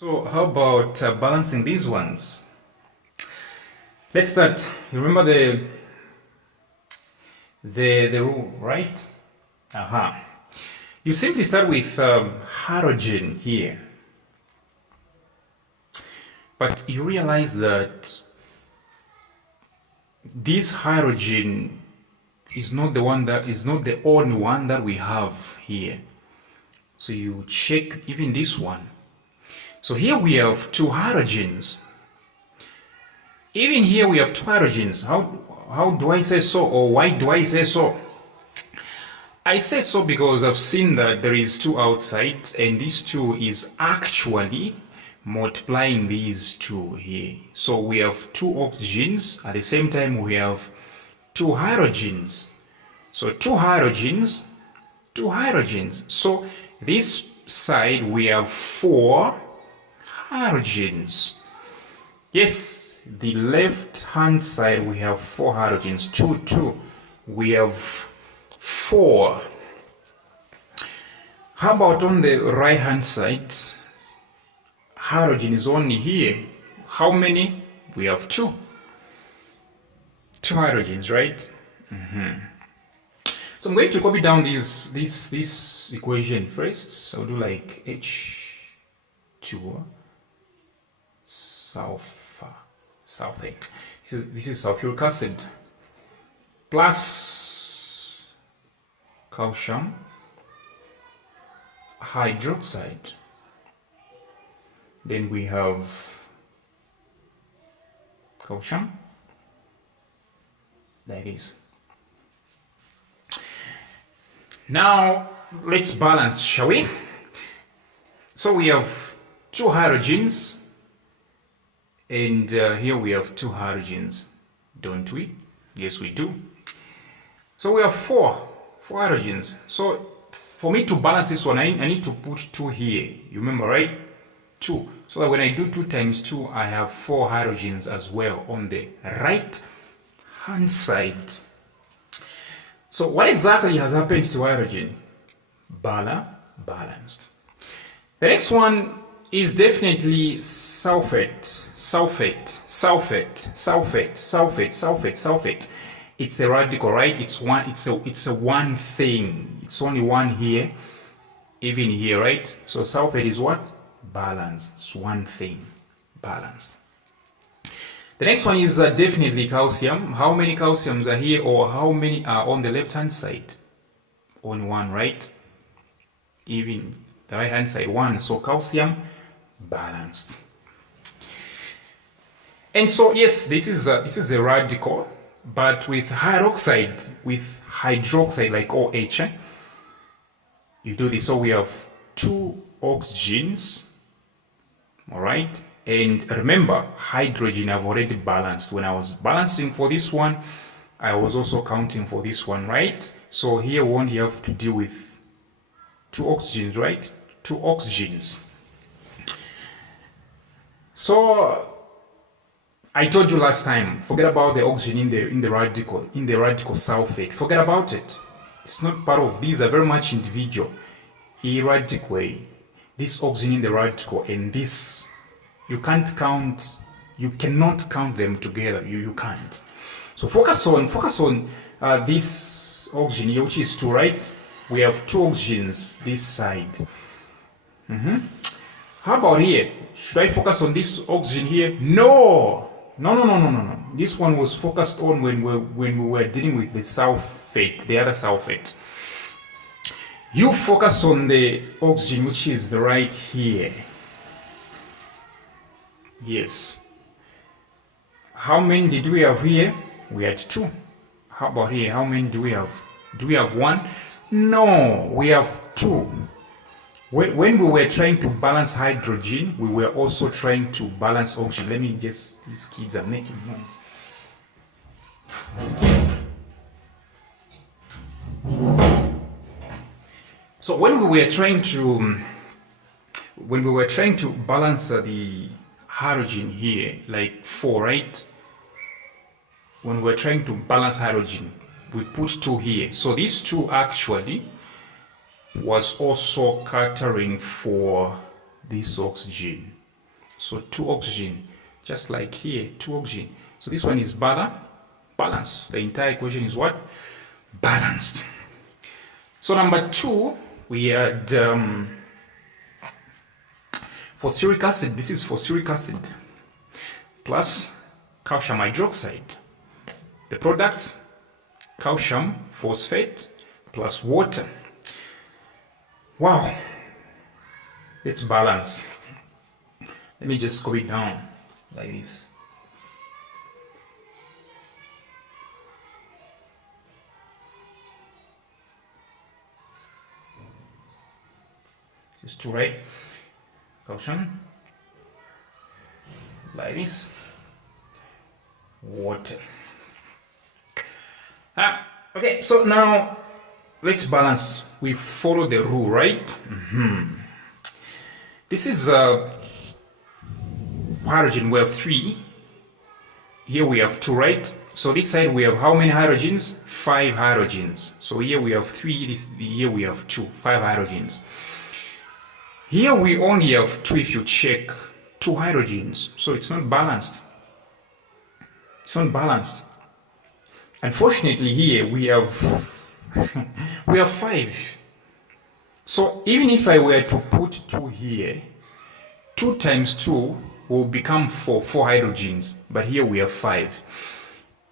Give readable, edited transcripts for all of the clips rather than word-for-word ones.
So how about balancing these ones? Let's start. You remember the rule, right? Aha. You simply start with hydrogen here, but you realize that this hydrogen is not the only one that we have here. So you check even this one. So here we have two hydrogens. Even here we have two hydrogens. How do I say so, or why do I say so? I say so because I've seen that there is two outside, and this two is actually multiplying these two here. So we have two oxygens, at the same time we have two hydrogens. So two hydrogens, two hydrogens. So this side we have four hydrogens. Yes, the left hand side we have four hydrogens. Two. We have four. How about on the right hand side? Hydrogen is only here. How many? We have two. Two hydrogens, right? So I'm going to copy down this equation first. So I'll do like H2 sulfate. This is sulfuric acid plus calcium hydroxide. Then we have calcium, like this. Now let's balance, shall we? So we have two hydrogens, and here we have two hydrogens, don't we? Yes, we do. So we have four hydrogens. So for me to balance this one, I need to put two here. You remember, right? Two. So that when I do 2 times 2, I have four hydrogens as well on the right hand side. So what exactly has happened to hydrogen? Balanced. The next one is definitely sulfate. It's a radical, right? It's a one thing. It's only one here, even here, right? So sulfate is what? Balanced. It's one thing, balanced. The next one is definitely calcium. How many calciums are here, or how many are on the left hand side? Only one, right? Even the right hand side, one. So calcium, balanced. And so yes, this is a radical, but with hydroxide, with hydroxide like OH, you do this. So we have two oxygens, all right? And remember, hydrogen I've already balanced. When I was balancing for this one, I was also counting for this one, right? So here we only have to deal with two oxygens, right? Two oxygens. So I told you last time, forget about the oxygen in the radical sulfate. Forget about it. It's not part of these. Are very much individual. Radical. This oxygen in the radical and this, you cannot count them together. You can't. So focus on this oxygen here, which is 2, right? We have two oxygens this side. How about here? Should I focus on this oxygen here? No. This one was focused on when we were dealing with the sulfate, the other sulfate. You focus on the oxygen, which is right here. Yes. How many did we have here? We had 2. How about here? How many do we have? Do we have 1? No, we have 2. When we were trying to balance hydrogen, we were also trying to balance oxygen. Let me just, these kids are making noise. So when we were trying to balance the hydrogen here, like 4, right? When we were trying to balance hydrogen, we put 2 here. So these 2 actually was also catering for this oxygen. So 2 oxygen, just like here, 2 oxygen. So this one is balanced. The entire equation is what? Balanced. So number 2, we had phosphoric acid. This is phosphoric acid plus calcium hydroxide. The products, calcium phosphate plus water. Wow. Let's balance. Let me just go it down like this. Just to write calcium like this, water. Okay, so now let's balance. We follow the rule, right? This is hydrogen. We have 3. Here we have 2, right? So this side we have how many hydrogens? 5 hydrogens. So here we have 3. Here we have 2. 5 hydrogens. Here we only have 2 if you check. 2 hydrogens. So it's not balanced. It's not balanced. Unfortunately, here we have 5. So even if I were to put 2 here, 2 times 2 will become 4 hydrogens. But here we have 5.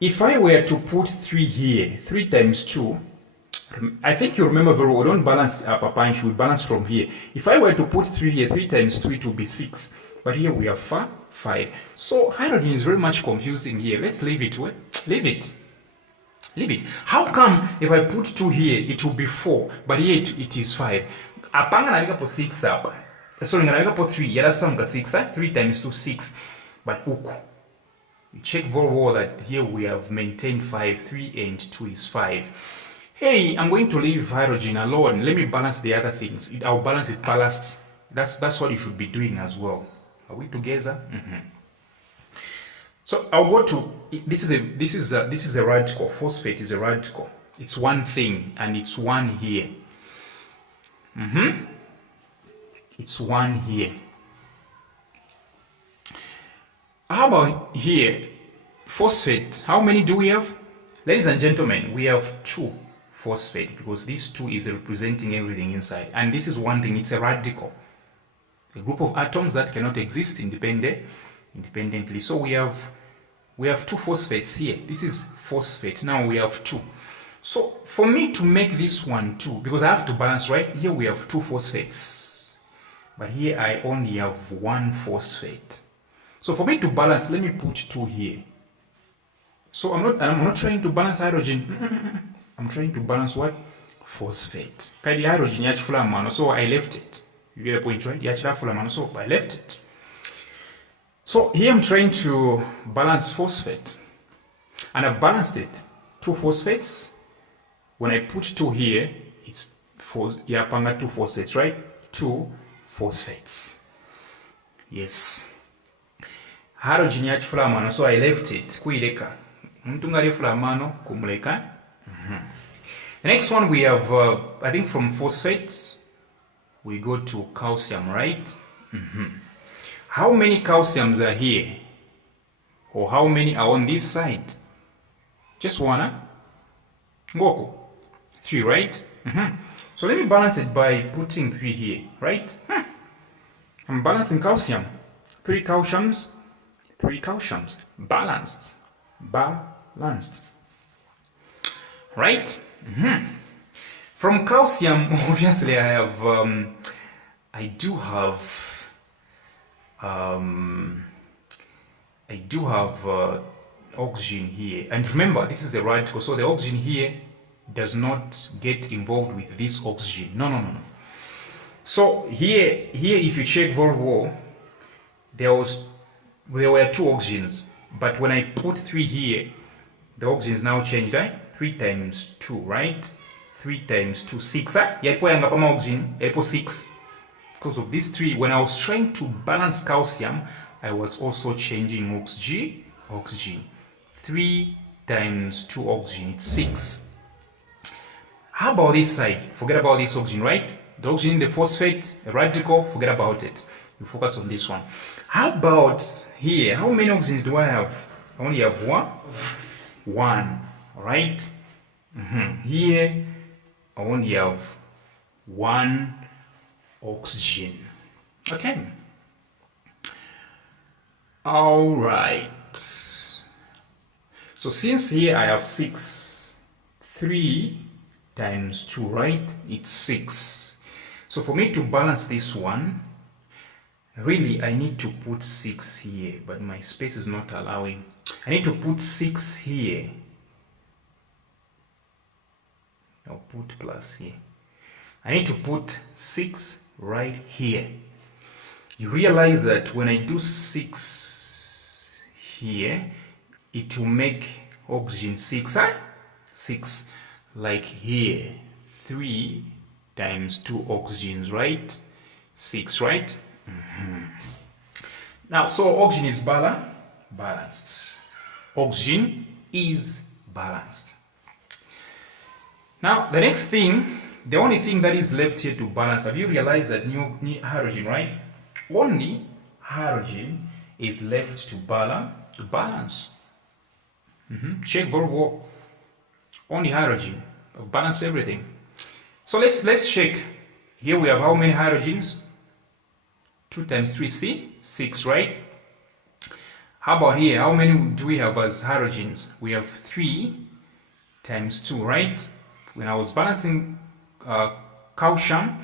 If I were to put 3 here, 3 times 2, I think you remember very well, don't balance up a punch, we balance from here. If I were to put 3 here, 3 times 2, it will be 6. But here we have 5. So hydrogen is very much confusing here. Let's leave it. Leave it. How come if I put 2 here, it will be 4, but here it is 5? Apanga navika po 6 up. Sorry, navika po 3. Yada samka 6. 3 times 2, 6. But uku. You check very well that here we have maintained 5. 3 and 2 is 5. Hey, I'm going to leave hydrogen alone. Let me balance the other things. I'll balance it balanced. That's what you should be doing as well. Are we together? So I'll go to this is a radical. Phosphate is a radical. It's one thing and it's 1 here. It's 1 here. How about here? Phosphate. How many do we have? Ladies and gentlemen, we have 2 phosphate because this 2 is representing everything inside. And this is one thing, it's a radical. A group of atoms that cannot exist independently. So we have 2 phosphates here. This is phosphate. Now we have 2. So for me to make this one 2, because I have to balance, right? Here we have 2 phosphates. But here I only have 1 phosphate. So for me to balance, let me put 2 here. So I'm not trying to balance hydrogen. I'm trying to balance what? Phosphate. Kaidi hydrogen yachifula, so I left it. You get the point, right? Yachifula, so I left it. So here I'm trying to balance phosphate. And I've balanced it. 2 phosphates. When I put 2 here, it's 2 phosphates, right? 2 phosphates. Yes. Hydrogen yachifula, so I left it. Kuileka. Mtunga lefula mano kumuleka. The next one we have, I think from phosphates, we go to calcium, right? How many calciums are here? Or how many are on this side? Just one, Ngoko. 3, right? So let me balance it by putting 3 here, right? I'm balancing calcium. 3 calciums, 3 calciums. Balanced. Right? From calcium, obviously I do have oxygen here. And remember, this is a radical, so the oxygen here does not get involved with this oxygen. No. So here if you check very well, there were 2 oxygens, but when I put 3 here, the oxygens now changed, right? 3 times 2, right? 3 times 2, 6. Oxygen, 6. Because of these 3, when I was trying to balance calcium, I was also changing oxygen. 3 times 2 oxygen, it's 6. How about this side? Forget about this oxygen, right? The oxygen in the phosphate, a radical, forget about it. You focus on this one. How about here? How many oxygens do I have? I only have one. All right. Here, I only have one oxygen. Okay. All right. So since here I have 6, 3 times 2, right? It's 6. So for me to balance this one, really I need to put 6 here, but my space is not allowing. I need to put 6 here. I'll put plus here. I need to put 6 right here. You realize that when I do 6 here, it will make oxygen 6, huh? 6. Like here, 3 times 2 oxygens, right? 6, right? Now, so oxygen is balanced. Oxygen is balanced. Now, the next thing, the only thing that is left here to balance, have you realized that new hydrogen, right? Only hydrogen is left to balance. Check very well. Only hydrogen. Balance everything. So let's check. Here we have how many hydrogens? 2 times 3, 6, right? How about here? How many do we have as hydrogens? We have 3 times 2, right? When I was balancing calcium,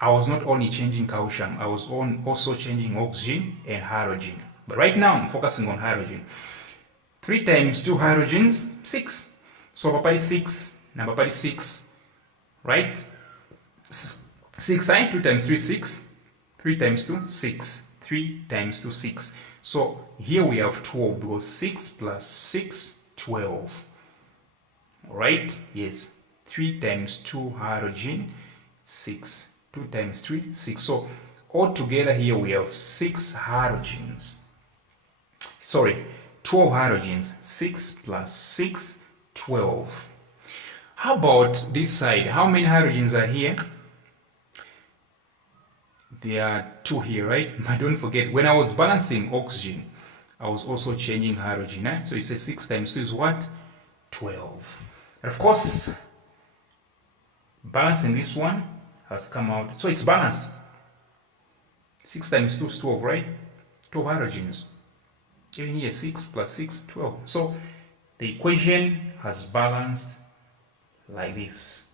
I was not only changing calcium, I was also changing oxygen and hydrogen. But right now, I'm focusing on hydrogen. 3 times 2 hydrogens, 6. So papa is 6, now papa is 6, right? 6, right? 2 times 3, 6. 3 times 2, 6. 3 times 2, 6. So here we have 12 because 6 plus 6, 12. Right? Yes. 3 times 2 hydrogen, 6. 2 times 3, 6. So altogether here we have 6 hydrogens. Sorry, 12 hydrogens. 6 plus 6, 12. How about this side? How many hydrogens are here? There are 2 here, right? But don't forget, when I was balancing oxygen, I was also changing hydrogen. So it says 6 times 2 is what? 12. And of course, balancing this one has come out. So it's balanced. 6 times 2 is 12, right? 12 hydrogens. Even here, 6 plus 6, 12. So the equation has balanced like this.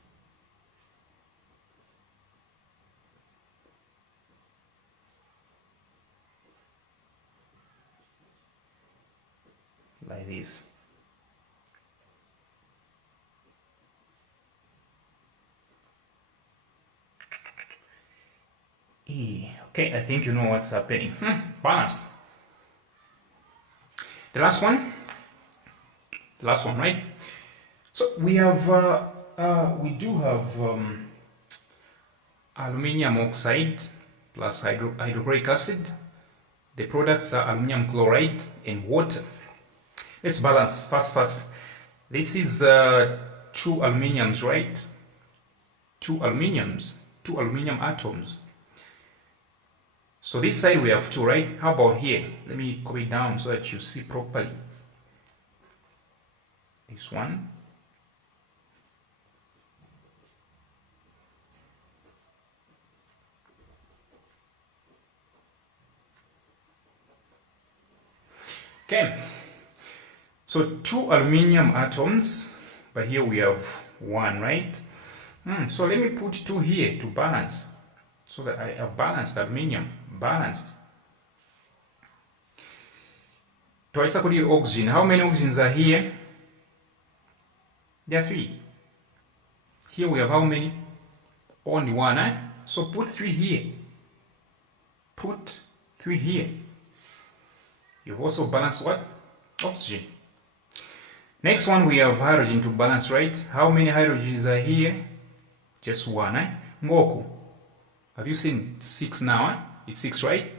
Like this. Okay, I think you know what's happening. Balanced. The last one, right? So we have, we do have aluminium oxide plus hydrochloric acid. The products are aluminum chloride and water. Let's balance fast. This is 2 aluminiums, right? 2 aluminiums, 2 aluminium atoms. So this side we have 2, right? How about here? Let me copy it down so that you see properly. This one. Okay. So 2 aluminium atoms, but here we have 1, right? So let me put 2 here to balance, so that I have balanced aluminium, balanced. Twice equal oxygen. How many oxygens are here? There are 3. Here we have how many? Only 1, eh? So put 3 here. Put 3 here. You've also balanced what? Oxygen. Next one, we have hydrogen to balance, right? How many hydrogens are here? Just 1, eh? Ngoku. Have you seen 6 now, eh? It's 6, right?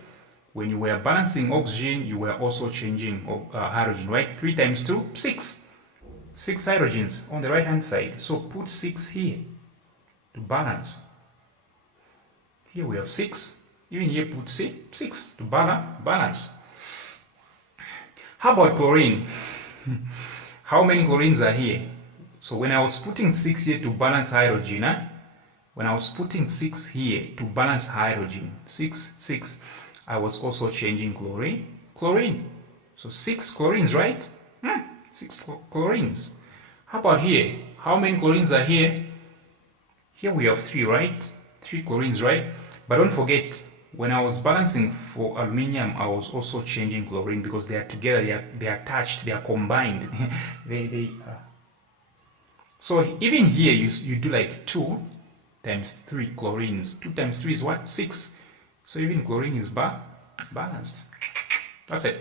When you were balancing oxygen, you were also changing hydrogen, right? 3 times 2, 6. 6 hydrogens on the right hand side. So put 6 here to balance. Here we have 6. Even here put 6 to balance. How about chlorine? How many chlorines are here? So when I was putting 6 here to balance hydrogen, when I was putting 6 here to balance hydrogen, 6, I was also changing chlorine. So 6 chlorines, right? 6 chlorines. How about here? How many chlorines are here? Here we have 3, right? 3 chlorines, right? But don't forget, when I was balancing for aluminium, I was also changing chlorine because they are together, they are attached, they are combined. So even here, you do like 2 times 3 chlorines. 2 times 3 is what? 6. So even chlorine is balanced. That's it.